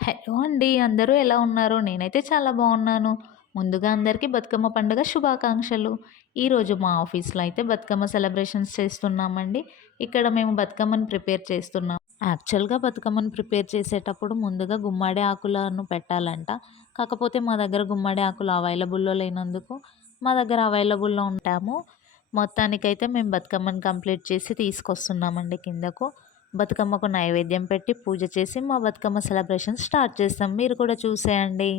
Hello అండి. అందరూ ఎలా ఉన్నారు? నేనైతే చాలా బావున్నాను. ముందుగా అందరికీ బతుకమ్మ పండుగ శుభాకాంక్షలు. ఈరోజు మా ఆఫీస్‌లో అయితే బతుకమ్మ సెలబ్రేషన్స్ చేస్తున్నామండి. ఇక్కడ మేము బతుకమ్మని ప్రిపేర్ చేస్తున్నాం. యాక్చువల్‌గా బతుకమ్మని ప్రిపేర్ చేసేటప్పుడు ముందుగా గుమ్మడి ఆకులను పెట్టాలంట. కాకపోతే మా దగ్గర గుమ్మడి ఆకులు అవైలబుల్‌లో లేనందుకు మా దగ్గర అవైలబుల్‌లో ఉంటాము. మొత్తానికైతే మేము బతుకమ్మని కంప్లీట్ చేసి తీసుకొస్తున్నామండి కిందకు. బతుకమ్మకు నైవేద్యం పెట్టి పూజ చేసి మా బతుకమ్మ సెలబ్రేషన్ స్టార్ట్ చేస్తాం. మీరు కూడా చూసేయండి.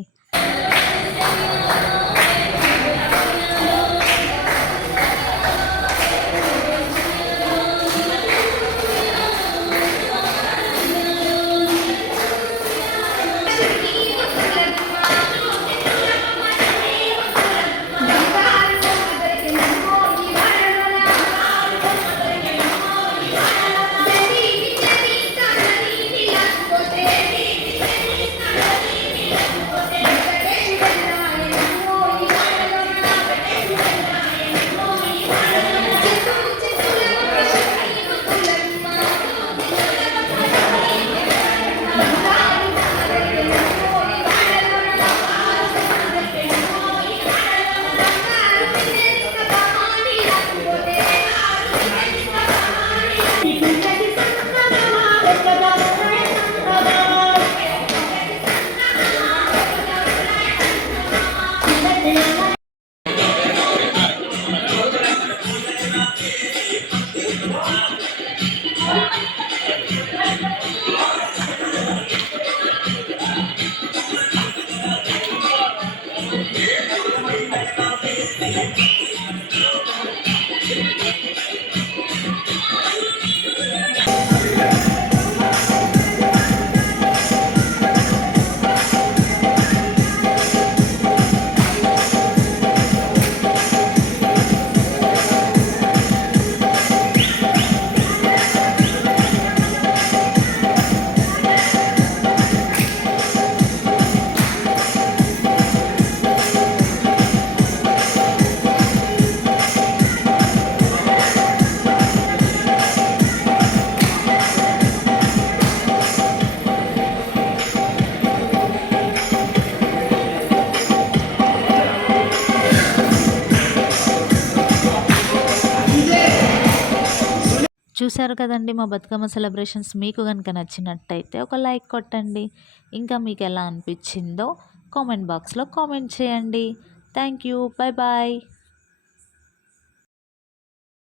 చూశారు కదండీ మా బతుకమ్మ సెలబ్రేషన్స్. మీకు గనుక నచ్చినట్టయితే ఒక లైక్ కొట్టండి. ఇంకా మీకు ఎలా అనిపించిందో కామెంట్ బాక్స్‌లో కామెంట్ చేయండి. Thank you. Bye bye.